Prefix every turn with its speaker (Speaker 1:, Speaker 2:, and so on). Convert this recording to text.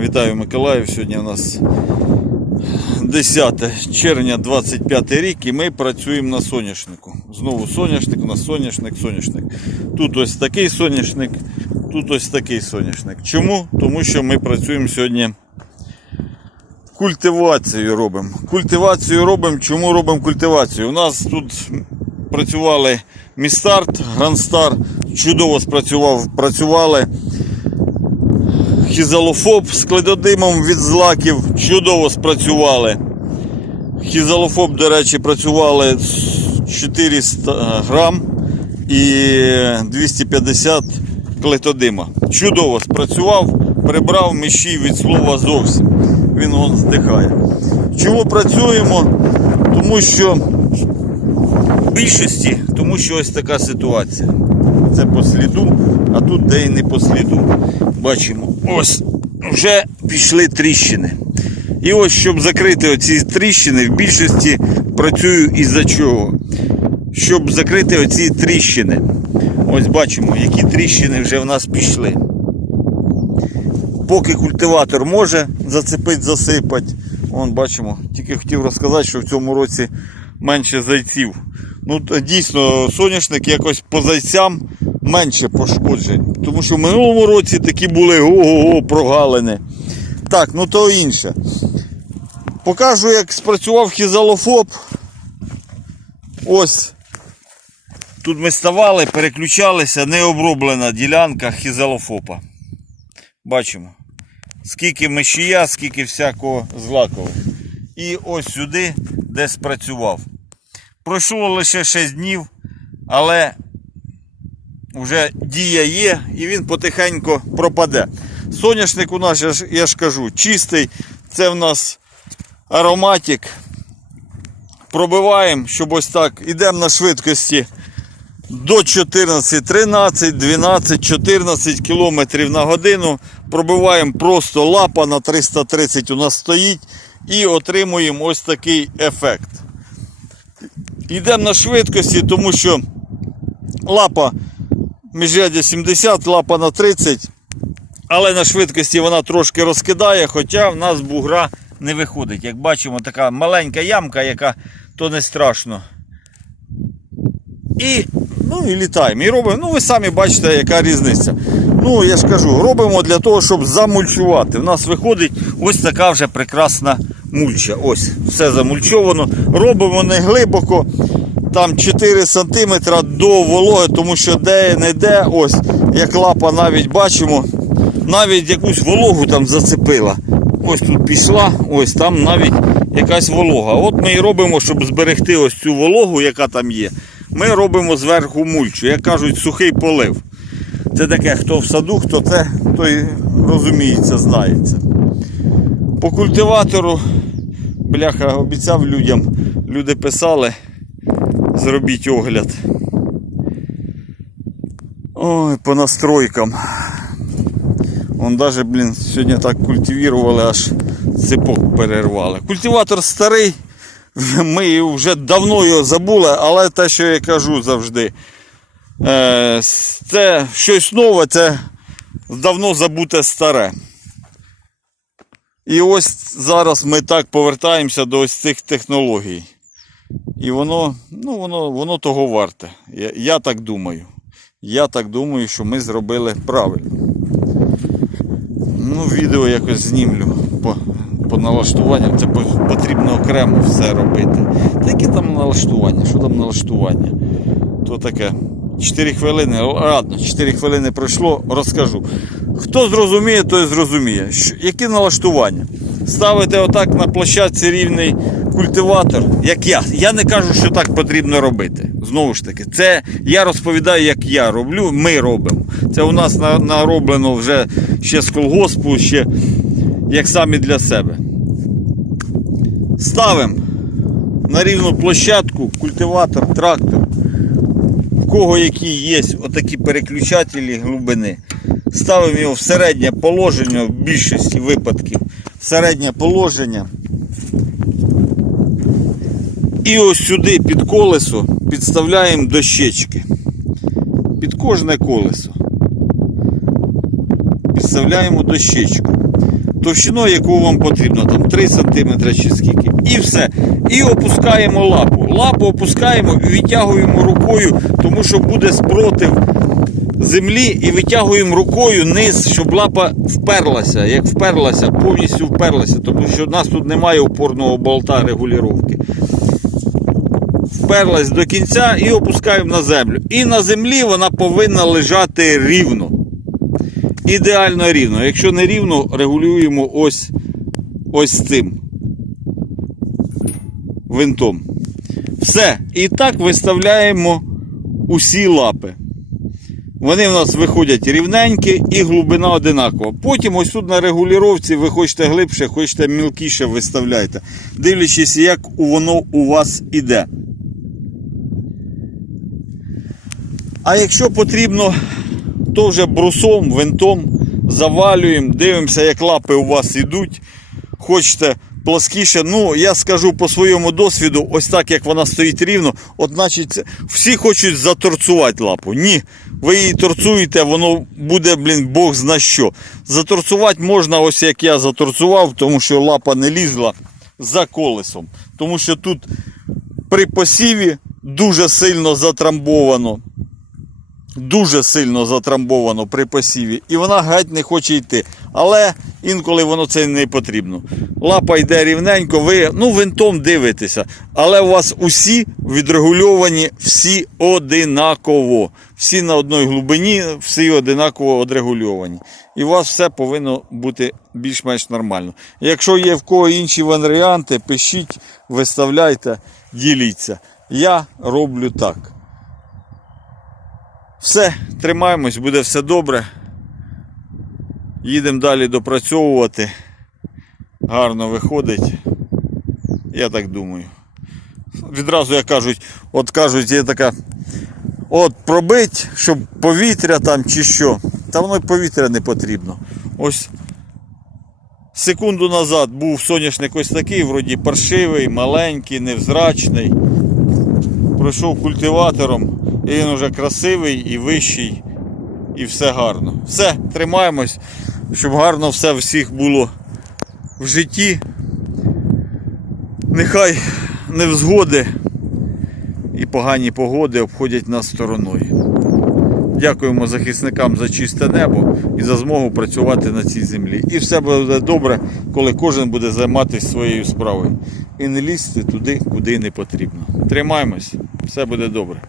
Speaker 1: Вітаю Миколаїв. Сьогодні у нас 10 червня 25 рік і ми працюємо на соняшнику. Знову соняшник, у соняшник, соняшник. Тут ось такий соняшник, тут ось такий соняшник. Чому? Тому що ми працюємо сьогодні культивацію робимо. Культивацію робимо. Чому робимо культивацію? У нас тут працювали Містарт, Грандстар, чудово спрацював, працювали. Хізалофоб з кледодимом від злаків чудово спрацювали. Хізалофоб, до речі, працювали 400 грам і 250 клетодима. Чудово спрацював, прибрав міші від слова зовсім. Він вон здихає. Чому працюємо? Тому що в більшості, тому що ось така ситуація. Це по сліду, а тут де і не по сліду. Бачимо, ось вже пішли тріщини. І ось, щоб закрити оці тріщини, в більшості працюю із-за чого? Щоб закрити оці тріщини. Ось бачимо, які тріщини вже в нас пішли. Поки культиватор може зацепити, засипати. Вон бачимо, тільки хотів розказати, що в цьому році менше зайців. Ну, дійсно, соняшник якось по зайцям менше пошкоджень. Тому що в минулому році такі були ого-го прогалини. Так, ну то інше. Покажу, як спрацював хізалофоб. Ось. Тут ми ставали, переключалися, необроблена ділянка хізалофопа. Бачимо. Скільки мешія, скільки всякого злакового. І ось сюди, де спрацював. Пройшло лише 6 днів, але вже дія є і він потихеньку пропаде. Соняшник у нас, я ж, кажу, чистий. Це в нас ароматик. Пробиваємо, щоб ось так. Ідемо на швидкості до 14, 13, 12, 14 км на годину. Пробиваємо просто лапа на 330 у нас стоїть і отримуємо ось такий ефект. Йдемо на швидкості, тому що лапа міжрядя 70, лапа на 30, але на швидкості вона трошки розкидає, хоча в нас бугра не виходить. Як бачимо, така маленька ямка, яка то не страшно. І, ну, і літаємо. І робимо. Ну, ви самі бачите, яка різниця. Ну, я ж кажу, робимо для того, щоб замульчувати. У нас виходить ось така вже прекрасна мульча. Ось, все замульчовано. Робимо не глибоко, там 4 см до вологи, тому що де не де, ось, як лапа навіть бачимо, навіть якусь вологу там зацепила. Ось тут пішла, ось там навіть якась волога. От ми і робимо, щоб зберегти ось цю вологу, яка там є. Ми робимо зверху мульчу, як кажуть, сухий полив. Це таке, хто в саду, хто це, той розуміється, знається. По культиватору, бляха, обіцяв людям, люди писали, зробіть огляд. Ой, по настройкам. Он даже, блін, сьогодні так культивували, аж цепок перервали. Культиватор старий, ми вже давно його забули, але те, що я кажу завжди, е, це щось нове, це давно забуте старе. І ось зараз ми так повертаємося до ось цих технологій. І воно, ну, воно, воно того варте. Я, я так думаю. Я так думаю, що ми зробили правильно. Ну, відео якось знімлю по, по налаштуванням. Це потрібно окремо все робити. Та яке там налаштування? Що там налаштування? То таке. 4 хвилини, ладно, 4 хвилини пройшло, розкажу. Хто зрозуміє, той зрозуміє. Які налаштування? Ставите отак на площадці рівний культиватор, як я. Я не кажу, що так потрібно робити. Знову ж таки, це я розповідаю, як я роблю, ми робимо. Це у нас нароблено вже ще з колгоспу, ще як самі для себе. Ставимо на рівну площадку культиватор, трактор. В кого які є отакі переключателі глибини. Ставимо його в середнє положення в більшості випадків. Середнє положення. І ось сюди під колесо підставляємо дощечки. Під кожне колесо. Підставляємо дощечку. товщиною, яку вам потрібно, там 3 см чи скільки. І все. І опускаємо лапу. Лапу опускаємо і відтягуємо рукою, тому що буде спротив землі і витягуємо рукою низ, щоб лапа вперлася. Як вперлася, повністю вперлася, тому що в нас тут немає опорного болта регулювання. Вперлась до кінця і опускаємо на землю. І на землі вона повинна лежати рівно. Ідеально рівно. Якщо не рівно, регулюємо ось, ось цим винтом. Все. І так виставляємо усі лапи. Вони в нас виходять рівненькі і глибина одинакова. Потім ось тут на регулювання ви хочете глибше, хочете мілкіше виставляйте, дивлячись, як воно у вас іде. А якщо потрібно, то вже брусом, винтом завалюємо, дивимося, як лапи у вас йдуть. Хочете плоскіше. Ну, я скажу по своєму досвіду, ось так як вона стоїть рівно, от значить, всі хочуть заторцувати лапу. Ні, ви її торцуєте, воно буде, блін, Бог зна що. Заторцувати можна, ось як я заторцував, тому що лапа не лізла за колесом. Тому що тут при посіві дуже сильно затрамбовано дуже сильно затрамбовано при посіві, і вона геть не хоче йти. Але інколи воно це не потрібно. Лапа йде рівненько, ви ну, винтом дивитеся, але у вас усі відрегульовані, всі одинаково. Всі на одній глибині, всі одинаково одрегульовані. І у вас все повинно бути більш-менш нормально. Якщо є в кого інші варіанти, пишіть, виставляйте, діліться. Я роблю так. Все, тримаємось, буде все добре. Їдемо далі допрацьовувати. Гарно виходить. Я так думаю. Відразу як кажуть, от кажуть, є така. От пробить, щоб повітря там чи що. Та воно повітря не потрібно. Ось секунду назад був соняшник ось такий, вроді паршивий, маленький, невзрачний. Пройшов культиватором, і він вже красивий і вищий, і все гарно. Все, тримаємось, щоб гарно все всіх було в житті. Нехай невзгоди і погані погоди обходять нас стороною. Дякуємо захисникам за чисте небо і за змогу працювати на цій землі. І все буде добре, коли кожен буде займатися своєю справою. І не лізти туди, куди не потрібно. Тримаємось, все буде добре.